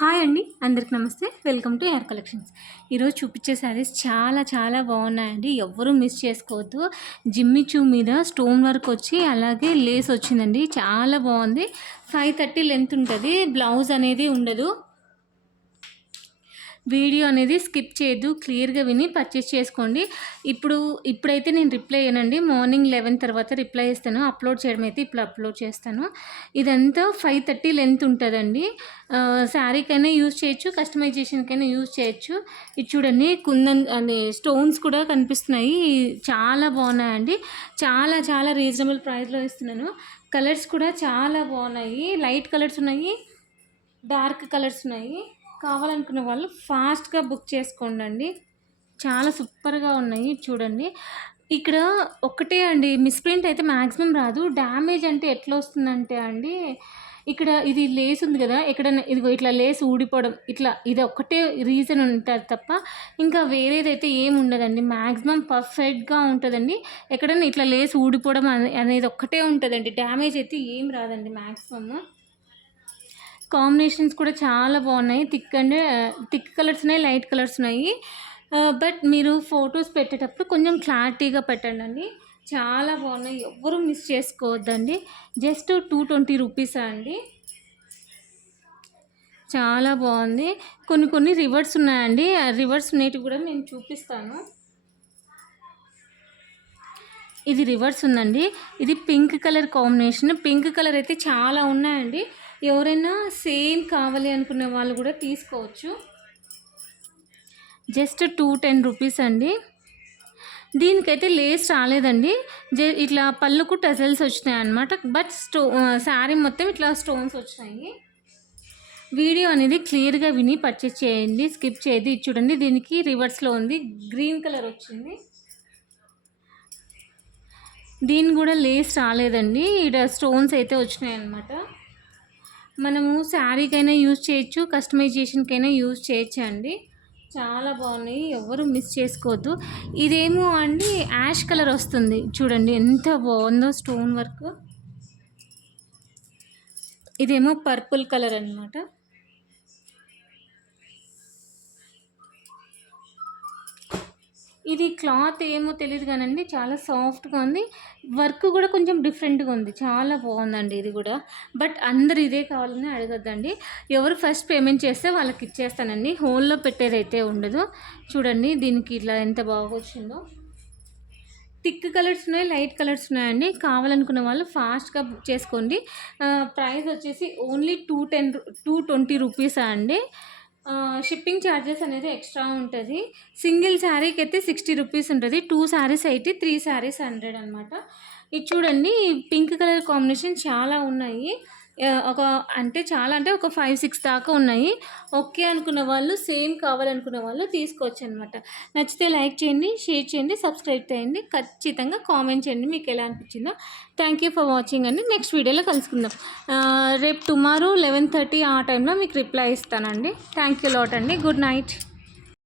Hi అండి, అందరికి నమస్తే. Welcome to air collections. ఈరోజు చూపించే శారీస్ చాలా చాలా బాగున్నాయండి. ఎవ్వరూ మిస్ చేసుకోవద్దు. జిమ్మిచూ మీద స్టోన్ వర్క్ వచ్చి అలాగే లేస్ వచ్చిందండి. చాలా బాగుంది. 530 లెంత్ ఉంటుంది. బ్లౌజ్ అనేది ఉండదు. వీడియో అనేది స్కిప్ చేయొద్దు, క్లియర్గా విని పర్చేస్ చేసుకోండి. ఇప్పుడైతే నేను రిప్లై అయ్యానండి. మార్నింగ్ 11 తర్వాత రిప్లై ఇస్తాను. అప్లోడ్ చేయడం అయితే ఇప్పుడు అప్లోడ్ చేస్తాను. ఇదంతా 530 లెంత్ ఉంటుందండి. శారీకైనా యూజ్ చేయొచ్చు, కస్టమైజేషన్కైనా యూజ్ చేయొచ్చు. ఇది చూడండి, కుందన్ అనే స్టోన్స్ కూడా కనిపిస్తున్నాయి. చాలా బాగున్నాయండి. చాలా చాలా రీజనబుల్ ప్రైస్లో ఇస్తున్నాను. కలర్స్ కూడా చాలా బాగున్నాయి. లైట్ కలర్స్ ఉన్నాయి, డార్క్ కలర్స్ ఉన్నాయి. కావాలనుకున్న వాళ్ళు ఫాస్ట్గా బుక్ చేసుకోండి. చాలా సూపర్గా ఉన్నాయి. చూడండి, ఇక్కడ ఒక్కటే అండి మిస్ప్రింట్ అయితే మ్యాక్సిమం రాదు. డ్యామేజ్ అంటే ఎట్లా వస్తుందంటే అండి, ఇక్కడ ఇది లేస్ ఉంది కదా, ఎక్కడైనా ఇదిగో ఇట్లా లేస్ ఊడిపోవడం, ఇట్లా ఇది ఒక్కటే రీజన్ ఉంటుంది తప్ప ఇంకా వేరేదైతే ఏమి ఉండదండి. మ్యాక్సిమం పర్ఫెక్ట్గా ఉంటుందండి. ఎక్కడైనా ఇట్లా లేస్ ఊడిపోవడం అనేది ఒక్కటే ఉంటుందండి. డ్యామేజ్ అయితే ఏం రాదండి మ్యాక్సిమమ్. కాంబినేషన్స్ కూడా చాలా బాగున్నాయి. థిక్ కలర్స్ ఉన్నాయి, లైట్ కలర్స్ ఉన్నాయి. బట్ మీరు ఫొటోస్ పెట్టేటప్పుడు కొంచెం క్లారిటీగా పెట్టండి. చాలా బాగున్నాయి. ఎవ్వరూ మిస్ చేసుకోవద్దండి. జస్ట్ 220 రూపీస్ అండి. చాలా బాగుంది. కొన్ని రివర్స్ ఉన్నాయండి. రివర్స్ ఉన్నవి కూడా నేను చూపిస్తాను. ఇది రివర్స్ ఉందండి. ఇది pink colour combination. Pink colour అయితే చాలా ఉన్నాయండి. ఎవరైనా సేమ్ కావాలి అనుకునే వాళ్ళు కూడా తీసుకోవచ్చు. జస్ట్ 210 రూపీస్ అండి. దీనికైతే లేస్ రాలేదండి. ఇట్లా పళ్ళుకు టజల్స్ వచ్చినాయి అన్నమాట. బట్ శారీ మొత్తం ఇట్లా స్టోన్స్ వచ్చినాయి. వీడియో అనేది క్లియర్గా విని పర్చేస్ చేయండి, స్కిప్ చేయద్దు. ఇది చూడండి, దీనికి రివర్స్లో ఉంది, గ్రీన్ కలర్ వచ్చింది. దీని కూడా లేస్ రాలేదండి. ఇక్కడ స్టోన్స్ అయితే వచ్చినాయి అన్నమాట. మనము శారీకైనా యూజ్ చేయొచ్చు, కస్టమైజేషన్కైనా యూజ్ చేయొచ్చు అండి. చాలా బాగున్నాయి. ఎవరు మిస్ చేసుకోవద్దు. ఇదేమో అండి యాష్ కలర్ వస్తుంది. చూడండి ఎంత బాగుందో స్టోన్ వర్క్. ఇదేమో పర్పుల్ కలర్ అన్నమాట. ఇది క్లాత్ ఏమో తెలియదు కానండి, చాలా సాఫ్ట్గా ఉంది. వర్క్ కూడా కొంచెం డిఫరెంట్గా ఉంది. చాలా బాగుందండి ఇది కూడా. బట్ అందరు ఇదే కావాలని అడగద్దండి. ఎవరు ఫస్ట్ పేమెంట్ చేస్తే వాళ్ళకి ఇచ్చేస్తానండి. హోల్లో పెట్టేదైతే ఉండదు. చూడండి, దీనికి ఇట్లా ఎంత బాగా వచ్చిందో. థిక్ కలర్స్ ఉన్నాయి, లైట్ కలర్స్ ఉన్నాయండి. కావాలనుకున్న వాళ్ళు ఫాస్ట్గా బుక్ చేసుకోండి. ప్రైస్ వచ్చేసి ఓన్లీ 220 రూపీస్ అండి. షిప్పింగ్ ఛార్జెస్ అనేది ఎక్స్ట్రా ఉంటుంది. సింగిల్ శారీకి అయితే 60 రూపీస్ ఉంటుంది. 2 శారీస్ అయితే 3 శారీస్ 100 అనమాట. ఇది చూడండి, పింక్ కలర్ కాంబినేషన్ చాలా ఉన్నాయి. చాలా అంటే ఒక 5-6 దాకా ఉన్నాయి. ఓకే అనుకున్న వాళ్ళు, సేమ్ కావాలనుకున్న వాళ్ళు తీసుకోవచ్చు అనమాట. నచ్చితే లైక్ చేయండి, షేర్ చేయండి, సబ్స్క్రైబ్ చేయండి. ఖచ్చితంగా కామెంట్ చేయండి మీకు ఎలా అనిపించిందో. థ్యాంక్ యూ ఫర్ వాచింగ్ అండి. నెక్స్ట్ వీడియోలో కలుసుకుందాం. రేపు టుమారో 11:30 ఆ టైంలో మీకు రిప్లై ఇస్తానండి. థ్యాంక్ యూ లాట్ అండి. Good night.